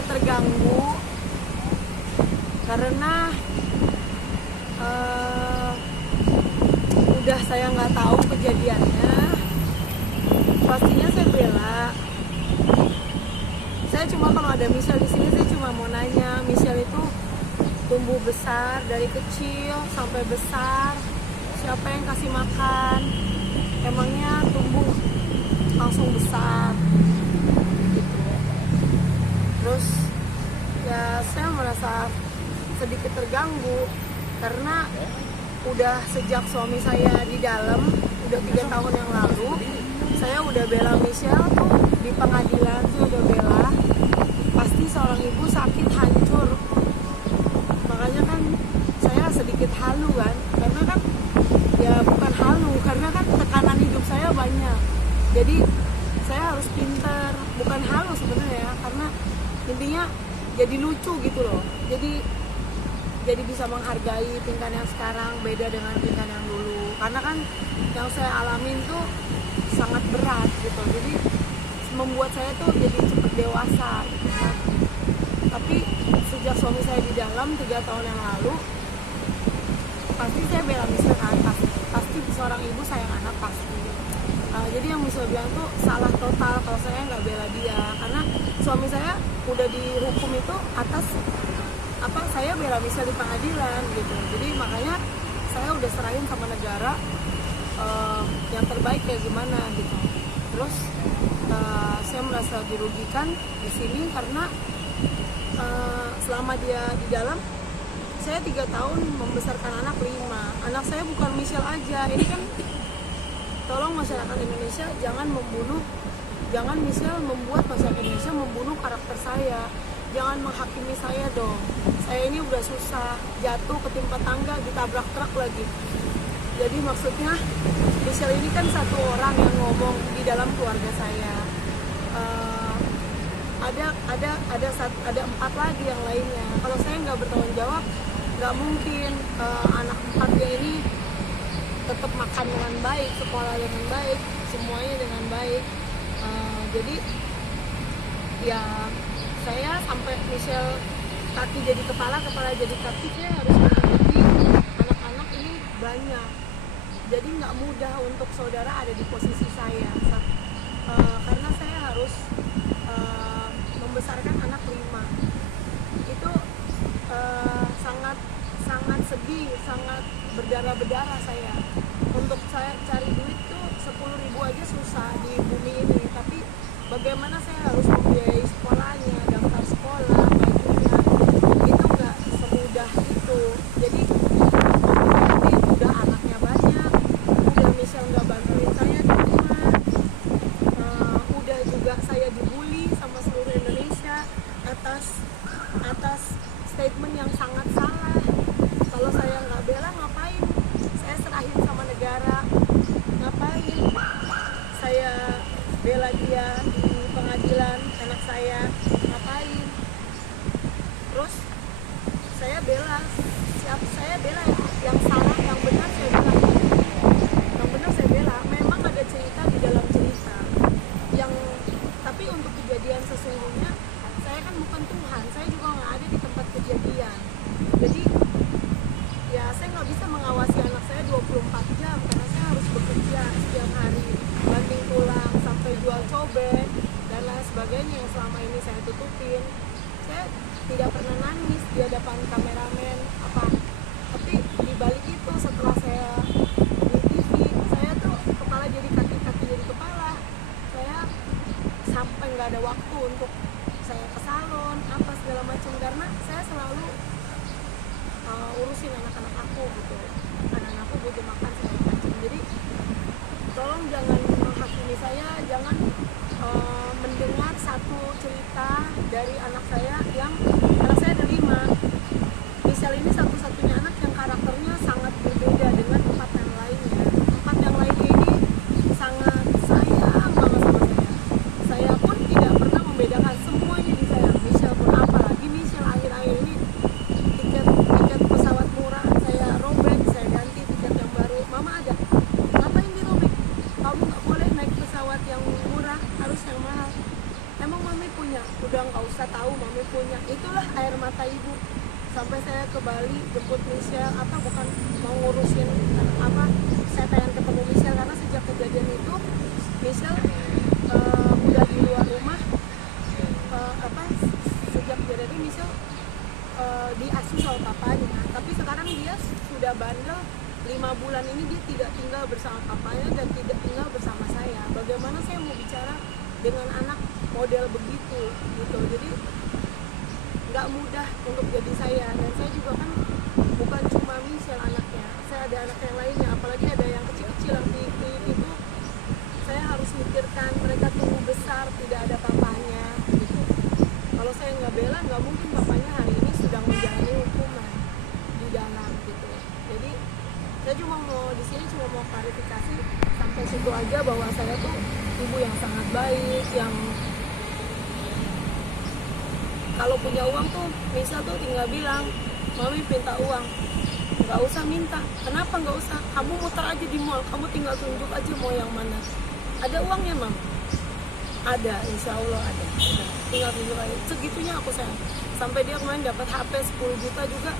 sedikit terganggu karena udah saya nggak tahu kejadiannya. Pastinya saya bela. Saya cuma kalau ada Michelle di sini, saya cuma mau nanya, Michelle itu tumbuh besar dari kecil sampai besar, siapa yang kasih makan? Emangnya tumbuh langsung besar gitu. Terus ya saya merasa sedikit terganggu karena udah sejak suami saya di dalam, udah 3 tahun yang lalu, saya udah bela Michelle tuh di pengadilan, saya udah bela. Pasti seorang ibu sakit hancur. Makanya kan saya sedikit halu kan, karena kan ya bukan halu, karena kan tekanan hidup saya banyak. Jadi saya harus pintar, bukan halu sebenarnya ya, karena intinya jadi lucu gitu loh. Jadi bisa menghargai tingkah yang sekarang beda dengan tingkah yang dulu. Karena kan yang saya alamin tuh sangat berat gitu. Jadi membuat saya tuh jadi cepet dewasa gitu kan. Tapi sejak suami saya di dalam 3 tahun yang lalu, pasti saya bela Michelle kan, pasti seorang ibu sayang anak pasti. Jadi yang Michelle bilang tuh salah total kalau saya nggak bela dia, karena suami saya udah dihukum itu atas saya bela Michelle di pengadilan gitu. Jadi makanya saya udah serahin sama negara yang terbaik kayak gimana gitu. Terus saya merasa dirugikan di sini karena selama dia di dalam, saya 3 tahun membesarkan anak 5. Anak saya bukan Michelle aja. Ini kan tolong masyarakat Indonesia jangan Michelle membuat masyarakat Indonesia membunuh karakter saya. Jangan menghakimi saya dong. Saya ini udah susah, jatuh ketimpa tangga, ditabrak truk lagi. Jadi maksudnya Michelle ini kan satu orang yang ngomong di dalam keluarga saya. Ada 4 lagi yang lainnya. Kalau saya nggak bertanggung jawab, nggak mungkin anak 4-nya ini tetap makan dengan baik, sekolah dengan baik, semuanya dengan baik. Jadi ya saya sampai Michelle kaki jadi kepala, kepala jadi kaki, saya harus menghadapi anak-anak ini banyak. Jadi nggak mudah untuk saudara ada di posisi saya, karena saya harus membesarkan anak 5. Itu sangat sedih, sangat berdarah-berdarah saya. Untuk saya cari duit tuh 10.000 aja susah di bumi ini, tapi bagaimana saya harus membiayai sekolahnya, daftar sekolah, bajunya, itu nggak semudah itu. Jadi nanti udah anaknya banyak, udah Michelle nggak bantuin saya di rumah, udah juga saya dibully sama seluruh Indonesia atas statement yang sangat salah. Kalau saya nggak bela, ngapain saya serahin sama negara? Ngapain saya bela dia di pengadilan anak saya? Ngapain? Terus saya bela yang salah, yang benar saya bela. Yang benar saya bela. Memang ada cerita di dalam cerita tapi untuk kejadian sesungguhnya saya kan bukan Tuhan, saya juga nggak ada di tempat kejadian. Jadi ya saya nggak bisa mengawasi anak saya 24 jam karena saya harus bekerja setiap hari, banting tulang sampai jual cobek dan lain sebagainya yang selama ini saya tutupin. Saya tidak pernah nangis di hadapan kameramen tapi di balik itu setelah saya di TV, saya tuh kepala jadi kaki, kaki jadi kepala. Saya sampai nggak ada waktu untuk saya ke salon segala macam karena saya selalu urusin anak-anak aku gitu. Anak-anak aku butuh makan segala macam. Jadi tolong jangan menghakimi saya, jangan mendengar satu cerita dari anak saya ada 5. Michelle ini satu-satunya anak yang karakternya sangat berbeda dengan 4 yang lainnya. 4 yang lainnya ini sangat sayang banget sama saya. Saya pun tidak pernah membedakan, semuanya disayang. Michelle pun apalagi Michelle akhir-akhir ini tiket pesawat murah saya robek, saya ganti tiket yang baru. Mama ada, ngapain dirobek? Kamu nggak boleh naik pesawat yang murah, harus yang mahal. Emang mami punya? Udah nggak nggak usah tahu mami punya. Itulah air mata ibu. Sampai saya ke Bali jemput Michelle, apa bukan mau ngurusin apa, saya pengen ketemu Michelle karena sejak kejadian itu Michelle udah di luar rumah, apa sejak kejadian ini Michelle diasuh sama papanya, tapi sekarang dia sudah bandel 5 bulan ini, dia tidak tinggal bersama papanya dan tidak tinggal bersama saya. Bagaimana saya mau bicara dengan anak model begitu gitu. Jadi nggak mudah untuk jadi saya, dan saya juga kan bukan cuma Michelle anaknya, saya ada anak yang lainnya, apalagi ada yang kecil-kecil yang itu saya harus mikirkan mereka tumbuh besar tidak ada papanya gitu. Kalau saya nggak bela, nggak mungkin papanya hari ini sedang menjalani hukuman di dalam gitu. Jadi saya cuma mau di sini cuma mau klarifikasi sampai situ aja, bahwa saya tuh ibu yang sangat baik, yang kalau punya uang tuh Michelle tuh tinggal bilang, mami minta uang, nggak usah minta. Kenapa nggak usah? Kamu muter aja di mall, kamu tinggal tunjuk aja mau yang mana. Ada uangnya mam? Ada, insya Allah ada. Tinggal tunjuk aja. Segitunya aku sayang. Sampai dia kemarin dapat HP 10 juta juga,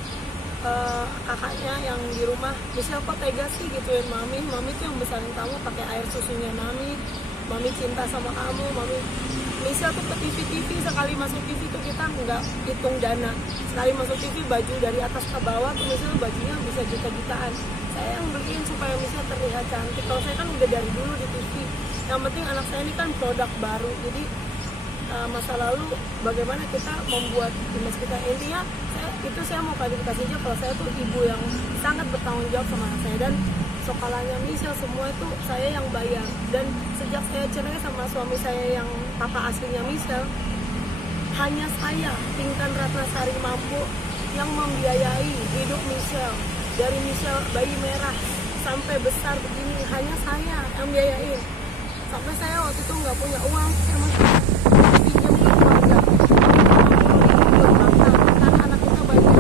kakaknya yang di rumah, Michelle kok tega sih gituin mami. Mami tuh yang besarin kamu pakai air susunya mami cinta sama kamu, mami. Michelle tuh ke TV, sekali masuk TV tuh kita nggak hitung dana. Sekali masuk TV baju dari atas ke bawah tuh Michelle bajunya bisa juta-jutaan. Saya yang beliin supaya Michelle terlihat cantik. Kalau saya kan udah dari dulu di TV. Yang penting anak saya ini kan produk baru. Jadi masa lalu bagaimana kita membuat image kita. Intinya saya mau klarifikasi aja kalau saya tuh ibu yang sangat bertanggung jawab sama anak saya, dan sekolahnya Michelle semua itu saya yang bayar. Dan sejak saya cerai sama suami saya yang papa aslinya Michelle, hanya saya, Pinkan Ratnasari Mampu, yang membiayai hidup Michelle. Dari Michelle bayi merah sampai besar begini, hanya saya yang biayain. Sampai saya waktu itu nggak punya uang, saya masih pinjam ke keluarga. Buat makan, karena anak kita banyak.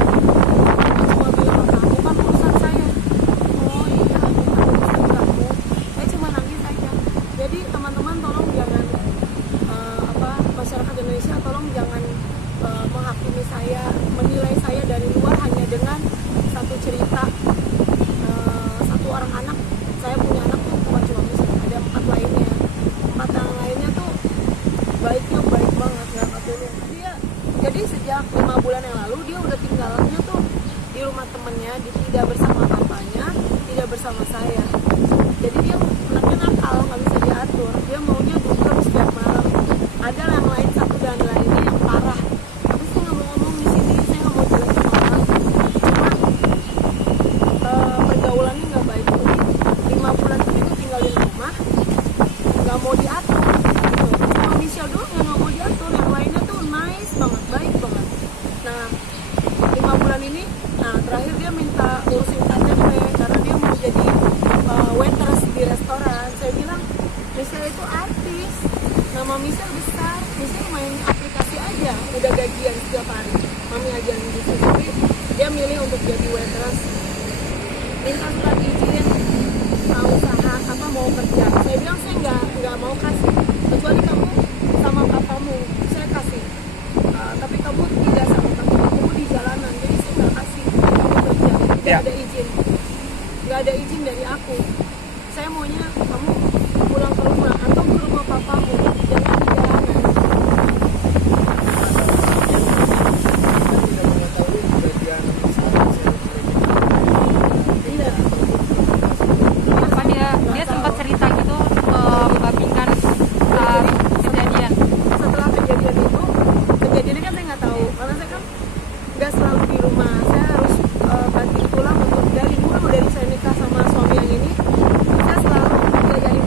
Cuma bilang, bukan urusan saya. Oh iya, bukan urusan kamu. Saya cuma nangis aja. Jadi teman-teman tolong jangan masyarakat Indonesia tolong jangan menghakimi saya, menilai saya dari luar hanya dengan satu cerita satu orang anak. Saya punya anak tuh bukan cuma Michelle, ada 4 lainnya. 4 yang lainnya tuh baiknya baik banget, nggak ngapain dia. Jadi sejak 5 bulan yang lalu dia udah tinggalnya tuh di rumah temennya, dia tidak bersama papanya, tidak bersama saya. Jadi dia anaknya nakal, nggak bisa diatur. Dia maunya duduk setiap malam. Ada yang lain satu dan lainnya yang parah. Tapi saya nggak mau ngomong di sini, saya nggak mau jelek sama orang. Cuma pergaulannya nggak baik. Jadi 5 bulan itu tinggalin rumah, nggak mau diatur. Cuma Michelle doang yang nggak mau diatur, yang lainnya tuh nice banget, baik banget. Nah 5 bulan ini, terakhir dia minta urusin KTP karena dia mau jadi waitress di restoran. Saya bilang Michelle itu artis, nama Michelle besar, Michelle main aplikasi aja udah gajian setiap hari, mami ajarin gitu. Tapi dia milih untuk jadi waitress, minta surat izin usaha apa mau kerja. Saya bilang saya nggak mau kasih, kecuali kamu sama papamu saya kasih, tapi kamu tidak sama kamu di jalanan, jadi saya nggak kasih kamu kerja, nggak ada izin dari aku. Saya maunya kamu pulang ke rumah atau ke rumah papamu, jangan di jalanan. Iya. Apa dia sempat cerita gitu Mbak Pinkan saat kejadian. Setelah kejadiannya kan saya nggak tahu, karena saya kan nggak selalu di rumah. Saya harus banting tulang untuk dari dulu, dari saya nikah sama suami yang ini, saya selalu biayain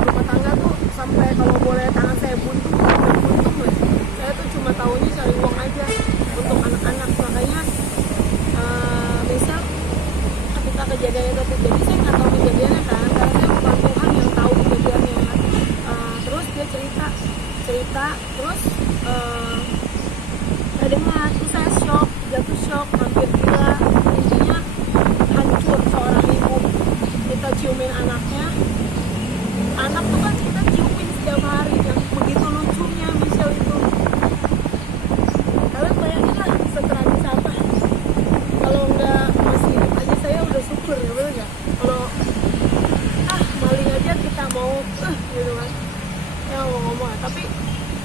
Tapi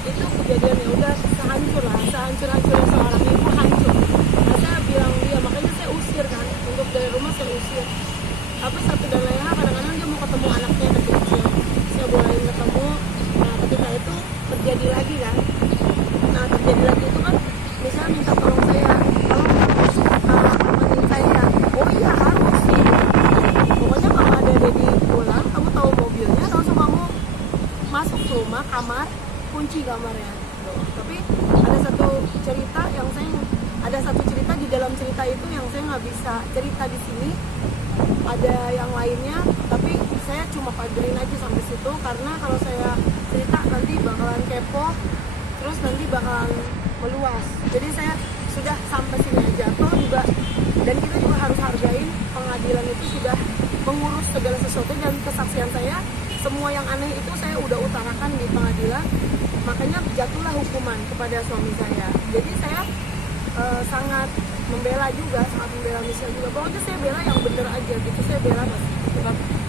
itu kejadiannya udah sehancur-hancurnya seorang ibu, hancur. Nah, saya bilang dia, makanya saya usir kan, untuk dari rumah saya usir. Tapi satu dan lain hal, kadang-kadang dia mau ketemu anaknya yang kecil, saya bolehin ketemu. Nah, ketika itu terjadi lagi kan, nah terjadi lagi itu kan, misalnya minta tolong saya, tolong temenin saya. Oh iya harus sih, pokoknya kalau ada Dedi pulang, kamu tahu mobilnya, langsung kamu masuk ke rumah, kamar, kunci kamarnya. Tuh. Tapi ada satu cerita di dalam cerita itu yang saya nggak bisa cerita di sini. Ada yang lainnya, tapi saya cuma pagerin aja sampai situ, karena kalau saya cerita nanti bakalan kepo, terus nanti bakalan meluas. Jadi saya sudah sampai sini aja. Toh juga, dan kita juga harus hargain pengadilan itu sudah mengurus segala sesuatu, dan kesaksian saya semua yang aneh itu saya udah utarakan di pengadilan. Makanya jatuhlah hukuman kepada suami saya. Jadi saya sangat membela juga, sangat membela Michelle juga. Pokoknya saya bela yang bener aja gitu, saya bela mas.